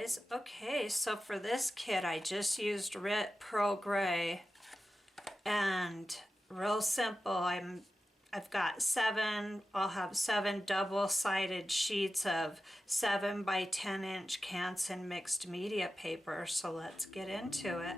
guys. Okay, so for this kit I just used Rit Pearl Gray, and real simple. I've got I'll have 7 double-sided sheets of 7 by 10 inch Canson mixed media paper, so let's get into it.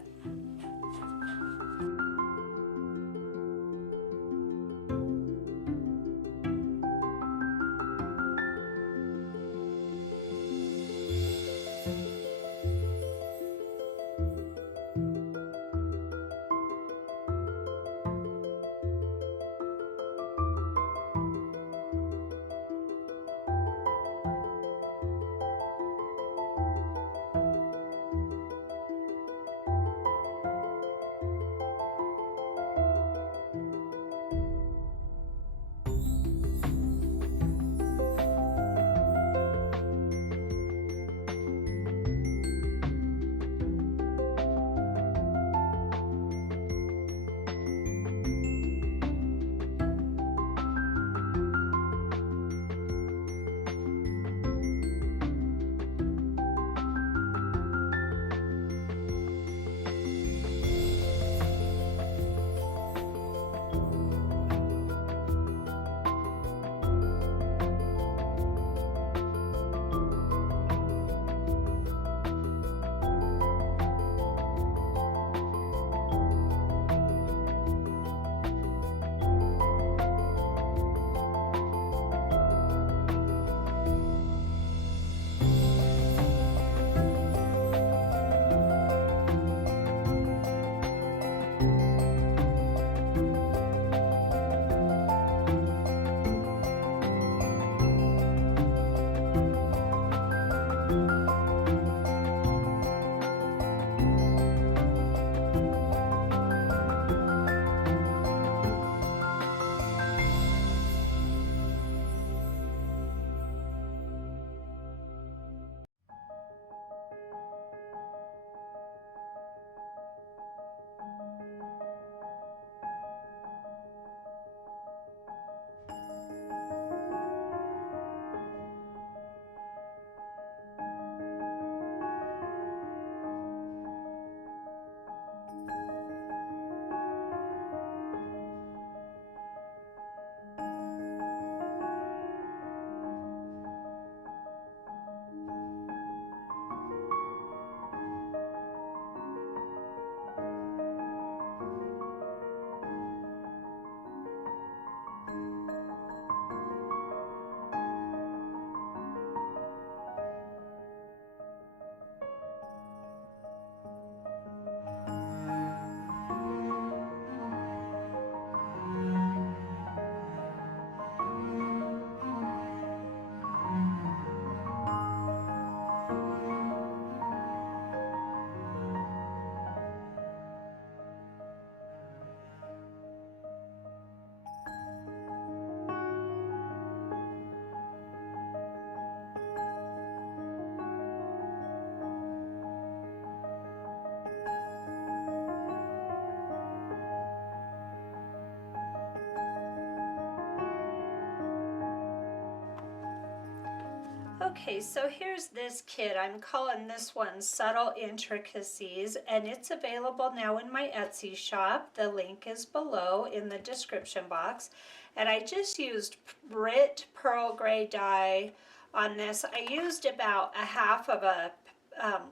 Okay, so here's this kit. I'm calling this one Subtle Intricacies, and it's available now in my Etsy shop. The link is below in the description box. And I just used Rit Pearl Gray dye on this. I used about a half of a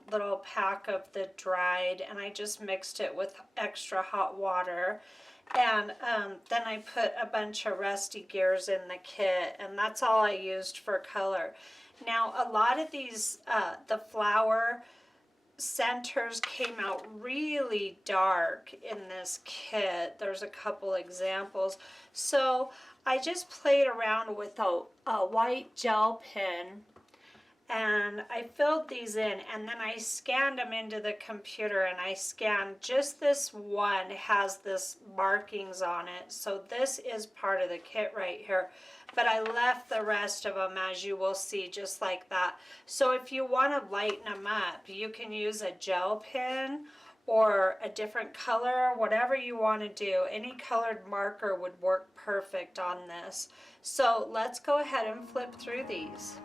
little pack of the dried, and I just mixed it with extra hot water. And then I put a bunch of rusty gears in the kit, and that's all I used for color. Now, a lot of these, the flower centers came out really dark in this kit. There's a couple examples. So I just played around with a white gel pen, and I filled these in, and then I scanned them into the computer, and I scanned just this one has this markings on it. So this is part of the kit right here, but I left the rest of them, as you will see, just like that. So if you want to lighten them up, you can use a gel pen or a different color, whatever you want to do. Any colored marker would work perfect on this. So let's go ahead and flip through these.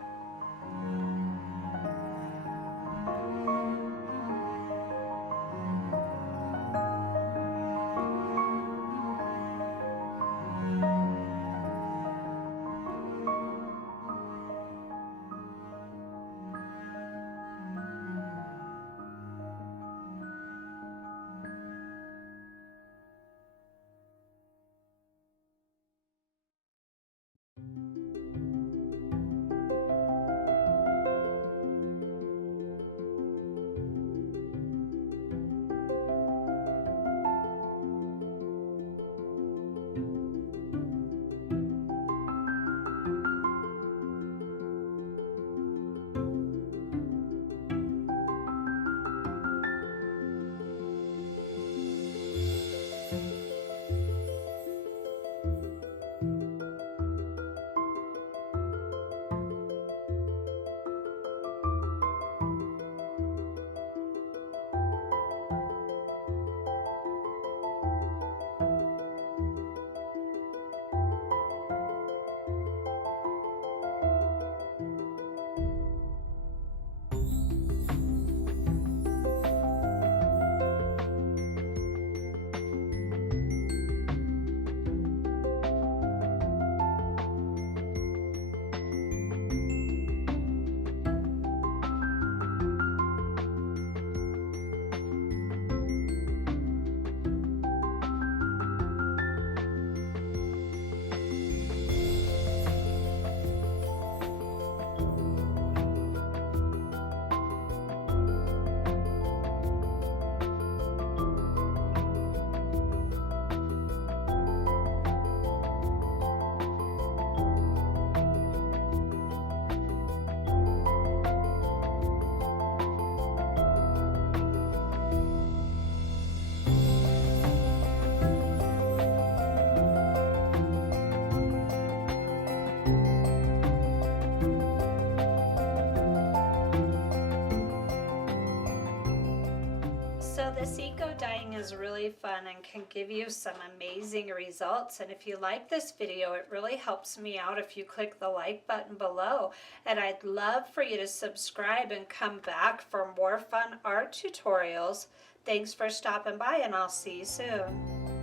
So this eco dyeing is really fun and can give you some amazing results. And if you like this video, it really helps me out if you click the like button below. And I'd love for you to subscribe and come back for more fun art tutorials. Thanks for stopping by, and I'll see you soon.